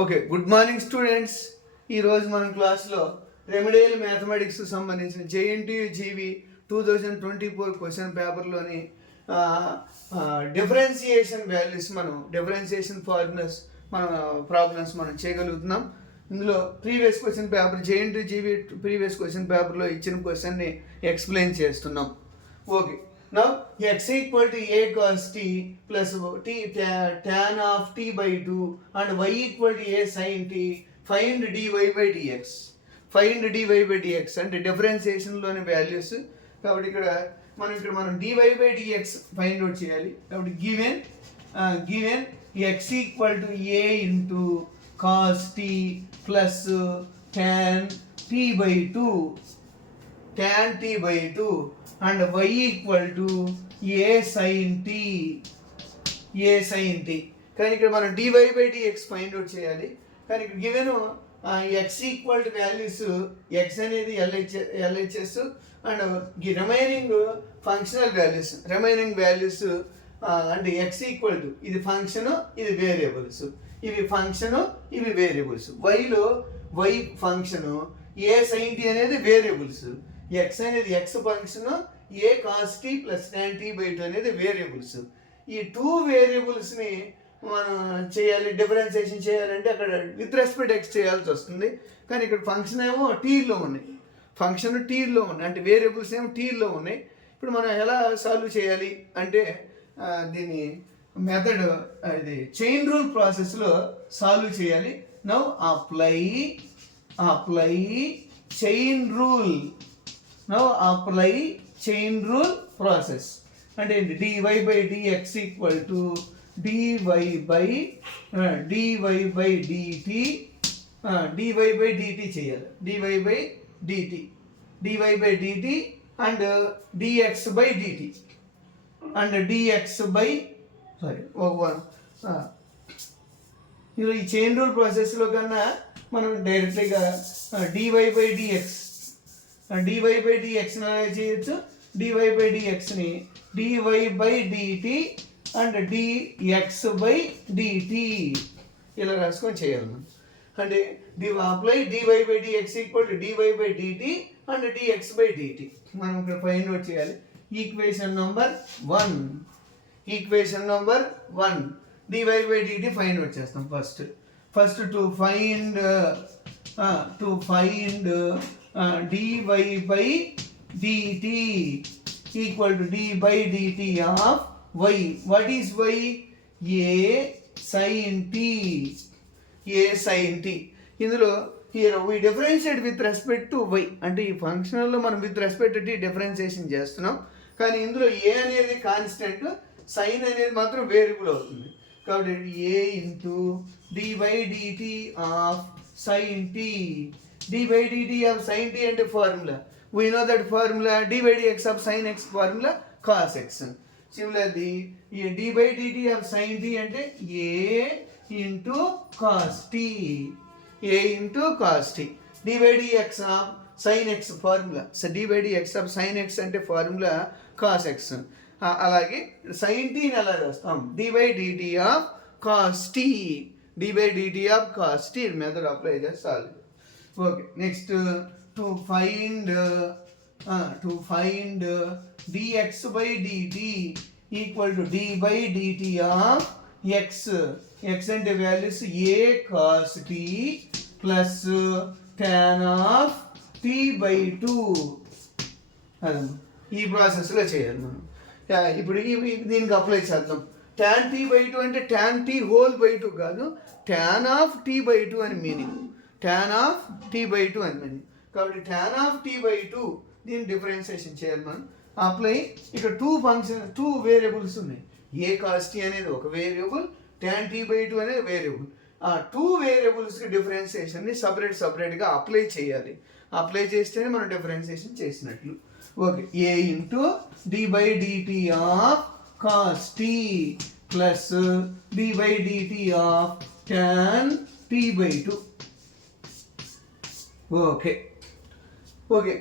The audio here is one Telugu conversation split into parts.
Okay, good morning students. ఈరోజు మనం క్లాస్లో రెమెడియల్ మ్యాథమెటిక్స్ సంబంధించిన జేఎన్టీయూ జీవీ 2024 క్వశ్చన్ పేపర్లోని differentiation values differentiation formulas problems మనం చేయగలుగుతున్నాం. ఇందులో previous question paper JNTU GV previous question పేపర్లో ఇచ్చిన క్వశ్చన్ని ఎక్స్ప్లెయిన్ చేస్తున్నాం. Okay, now x equal to a cos t plus t tan of t by 2 and y equal to a sin t. Find dy by dx. Find dy by dx అంటే డిఫరెన్సియేషన్లోని వాల్యూస్. కాబట్టి ఇక్కడ మనం dy by dx find out చేయాలి. కాబట్టి given x equal to a into cos t plus tan t by 2 and y equal to a sin t. కానీ ఇక్కడ మనం dy by dx find out చేయాలి. కానీ ఇక్కడ given x equal to values x అనేది LHS and remaining functional values అంటే x ఈక్వల్ టు ఇది ఫంక్షన్, ఇది వేరియబుల్స్, ఇవి ఫంక్షన్, ఇవి వేరియబుల్స్. వైలో y function, a sin t అనేది వేరియబుల్స్, x అనేది x function, a cos t plus tan t by 2 అనేది వేరియబుల్స్. ఈ టూ వేరియబుల్స్ని మనం చేయాలి, డిఫరెన్సియేషన్ చేయాలంటే అక్కడ విత్ రెస్పెక్ట్ x చేయాల్సి వస్తుంది. కానీ ఇక్కడ ఫంక్షన్ ఏమో టీలో ఉన్నాయి, అంటే వేరియబుల్స్ ఏమో టీలో ఉన్నాయి. ఇప్పుడు మనం ఎలా సాల్వ్ చేయాలి అంటే దీని మెథడ్ ఇది చైన్ రూల్ ప్రాసెస్లో సాల్వ్ చేయాలి. Now apply chain rule. Now apply chain rule process. అంటే dy by dx equal to dy by dt చేయాలి. dy by dt and dx by dt and dx by ఈ చైన్ రూల్ ప్రాసెస్లో కన్నా మనం డైరెక్ట్గా dy by dx dy by dx చేయొచ్చు. dy by dx ని dy by dt and dx by dt ఇలా రాసుకొని చేయాలి మనం. అంటే apply dy by dx equal to dy by dt and dx by dt మనం ఇక్కడ ఫైండ్ అవుట్ చేయాలి. Equation number 1 dy by dt find out చేస్తాం. First to find dy by dt equal to d by dt of y. What is y? a sin t. ఇందులో here we differentiate with respect to y. అంటే ఈ ఫంక్షనల్లో మనం విత్ రెస్పెక్ట్ టు డిఫరెన్సియేషన్ చేస్తున్నాం. కానీ ఇందులో a అనేది కాన్స్టెంట్, సైన్ అనేది మాత్రం వేరియబుల్ అవుతుంది. కాబట్టి a into d by dt of sin t. d by dt of sin t అంటే formula. We know that formula d by dx of sin x formula cos x. Similarly, d by dt of sin t అంటే a into cos t. d by dx of sin x formula. So d by dx of sin x అంటే ఫార్ములా cos x. అలాగే sin t ని ఎలా రాస్తాం? d by dt of cos t. Method apply చేస్తాం. Okay, next to find dx by dt equal to d by dt of x. X అంటే values a cos t plus tan of t by 2. అదమ్మా ఈ ప్రాసెస్లో చేయాలి మనం. ఇప్పుడు దీనికి అప్లై చేద్దాం. tan t by 2 అంటే tan t హోల్ బై 2 కాదు, tan of t by 2 అని meaning. tan of t by 2 అని మీనింగ్. కాబట్టి tan of t by 2 దీన్ని డిఫరెన్సియేషన్ చేయాలి మనం. అప్లై ఇక్కడ టూ వేరియబుల్స్ ఉన్నాయి. a cos t అనేది ఒక వేరియబుల్, tan t by 2 అనేది వేరియబుల్. ఆ టూ వేరియబుల్స్కి డిఫరెన్సియేషన్ని సపరేట్గా అప్లై చేయాలి. అప్లై చేస్తేనే మనం డిఫరెన్సియేషన్ చేసినట్లు. Okay, a into d by dt of cos t plus d by dt of tan t by 2. Okay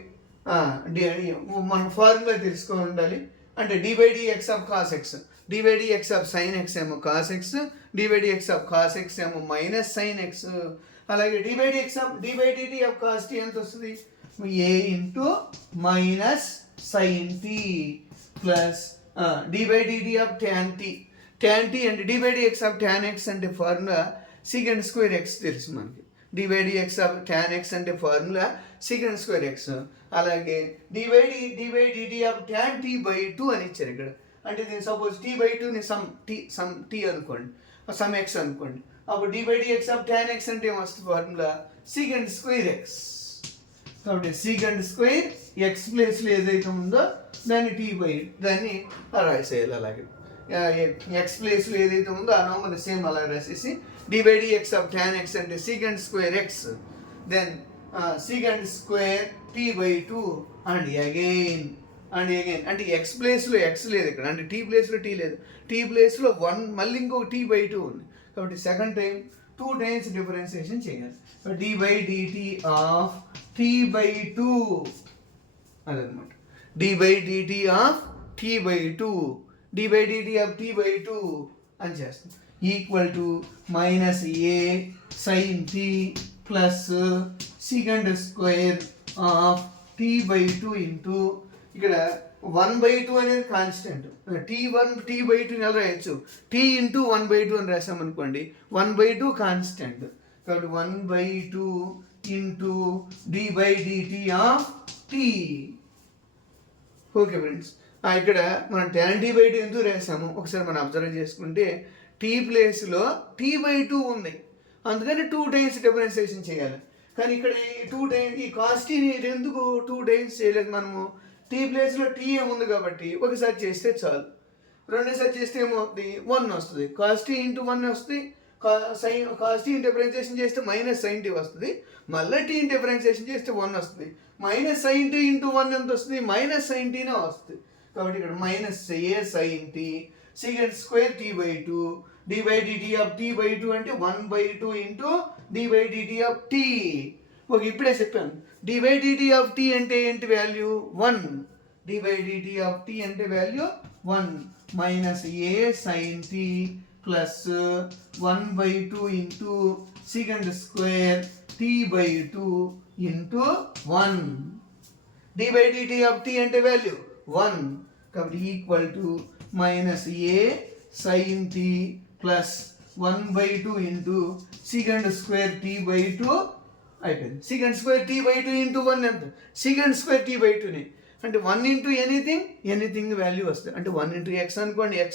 మనం ఫార్ములా తెలుసుకొని ఉండాలి. అంటే d by dx of cos x. dy dx of sin x ఏమో cos x, dy dx of cos x ఏమో మైనస్ sin x. అలాగే dy dt of cos t ఎంత వస్తుంది? a into minus sin t plus dy dt of tan t. tan t అంటే dy dx of tan x అంటే ఫార్ములా secant square x తెలుసు మనకి. dy dx of tan x అంటే ఫార్ములా secant square x. అలాగే dy dt of tan t by 2 అని ఇచ్చారు ఇక్కడ. అంటే దీన్ని సపోజ్ t by 2ని సమ్ t అనుకోండి, సమ్ x అనుకోండి. అప్పుడు dy dx of tan x అంటే ఏమొస్తుంది ఫార్ములా secant square x. కాబట్టి secant square x ప్లేస్లో ఏదైతే ఉందో దాన్ని దాన్ని రాసేయాలి. అలాగే x ప్లేస్లో ఏదైతే ఉందో ఆ నెంబర్ సేమ్ అలా రాసేసి dy dx of tan x అంటే secant square x, then secant square t by 2 and again అంటే x ప్లేస్లో x లేదు ఇక్కడ, అంటే t ప్లేస్లో t లేదు, t ప్లేస్లో 1 మళ్ళీ ఇంకొక t by 2 ఉంది. కాబట్టి సెకండ్ టైం 2 టైమ్స్ డిఫరెన్షియేషన్ చేయాలి. dy dt of t by 2 అదనమాట. dy dt of t by 2, dy dt of t by 2 అని చేస్తాం. Equal to minus a sin t plus secant square of t by 2 into ఇక్కడ 1/2 అనేది కాన్స్టెంట్, t by 2 ఎలా రాయొచ్చు, t ఇంటూ 1/2 అని రాసామనుకోండి, 1/2 కాన్స్టెంట్. కాబట్టి 1/2 into dy dt of t. Okay friends, ఇక్కడ మనం tan t by 2 ఎందుకు రాసాము ఒకసారి మనం అబ్జర్వ్ చేసుకుంటే t ప్లేస్లో t by 2 ఉంది, అందుకని 2 టైమ్స్ డిఫరెన్షియేషన్ చేయాలి. కానీ ఇక్కడ ఈ 2 టైమ్స్ ఈ కాస్ టీని ఎందుకు 2 టైమ్స్ చేయలేదు మనము, t ప్లేస్లో t ఏముంది కాబట్టి ఒకసారి చేస్తే చాలు. రెండోసారి చేస్తే ఏమవుతుంది, 1 వస్తుంది, కాస్ టీ ఇంటూ 1 వస్తుంది. కాస్ టీ డిఫరెన్షియేషన్ చేస్తే మైనస్ sin t వస్తుంది, మళ్ళీ t డిఫరెన్షియేషన్ చేస్తే 1 వస్తుంది. మైనస్ sin t ఇంటూ 1 ఎంత వస్తుంది, మైనస్ sin t నే వస్తుంది. కాబట్టి ఇక్కడ minus a sin t secant square t by 2, dy dt of t by 2 అంటే 1/2 into dy dt of t. Okay, ఇప్పుడే చెప్పాను dy dt ఆఫ్ t అంటే ఏంటి value 1, dy dt of t అంటే value 1 minus a sin t plus 1/2 into secant square t by 2 into 1. dy dt of t అంటే వాల్యూ 1, కాబట్టి equal to minus a sin t plus 1/2 into secant square t by 2 అయిపోయింది. secant square t by 2 into 1 ఎంత, secant square t by 2ని అంటే 1 ఇంటూ ఎనీథింగ్ వాల్యూ వస్తుంది. అంటే 1 ఇంటూ x అనుకోండి x,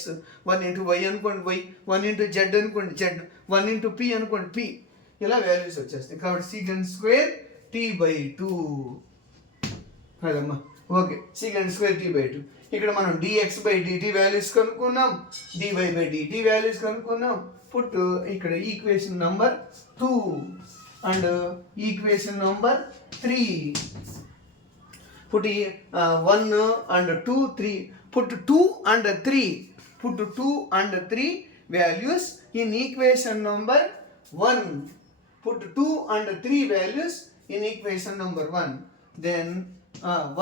1 ఇంటూ y అనుకోండి y, 1 ఇంటూ z అనుకోండి z, 1 ఇంటూ p అనుకోండి p, ఇలా వాల్యూస్ వచ్చేస్తాయి. కాబట్టి secant square t by 2 అదమ్మా. Okay, secant square t by 2. ఇక్కడ మనం dx by dt వాల్యూస్ కనుక్కున్నాం, dy by dt వాల్యూస్ కనుక్కున్నాం. పుట్ ఇక్కడ equation number 2 and equation number 3. Put 1 and 2 3, put 2 and 3, put 2 and 3 values in equation number 1, put 2 and 3 values in equation number 1, then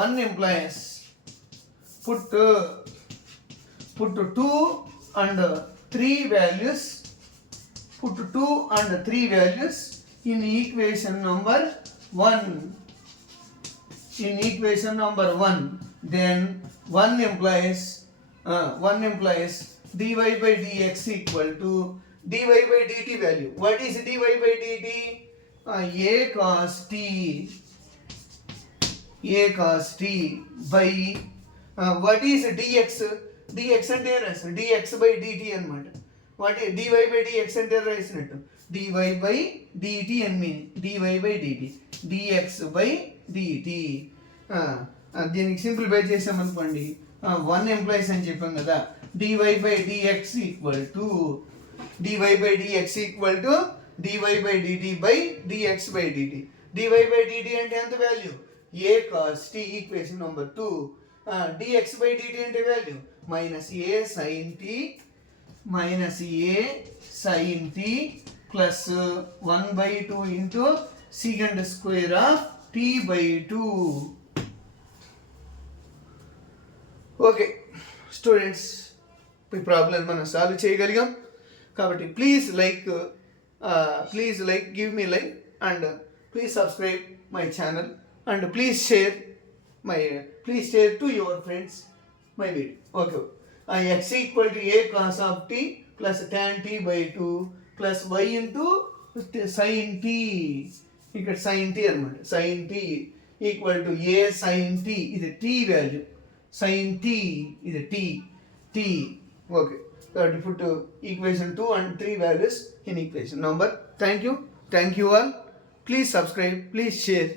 1 implies put 2 and 3 values, put 2 and 3 values in equation number 1, in equation number 1, then 1 implies dy by dx equal to dy by dt value. What is dy by dt? A cos t by what is dx? dx అంటే రాసిన dx by dt అన్నమాట. వాట్ dy by dx అంటే రాసినట్టు dy by dt అని mean dy by dt, dx by dt. దీనికి సింప్లిఫై చేసామనుకోండి 1 ఎంప్లాయీస్ అని చెప్పాం కదా, dy by dx equal to dy by dx equal to dy by dt by dx by dt. dy by dt అంటే ఎంత value a cos t equation number 2. dx by dt అంటే value minus a sin t plus 1/2 into secant square of t by 2. Okay students, ఈ ప్రాబ్లం మనం సాల్వ్ చేయగలిగాం. కాబట్టి please like give me like and please subscribe my channel and please share to your friends my video. Okay. x equal to a cos of t plus tan t by 2 plus y into sin t, ఇక్కడ sin t అనమాట. sin t equal to a sin t, ఇది t వాల్యూ, sin t ఇది t. ఓకే. కాబట్టి ఇప్పుడు equation 2 and 3 values in equation number. Thank you all. Please subscribe, please share.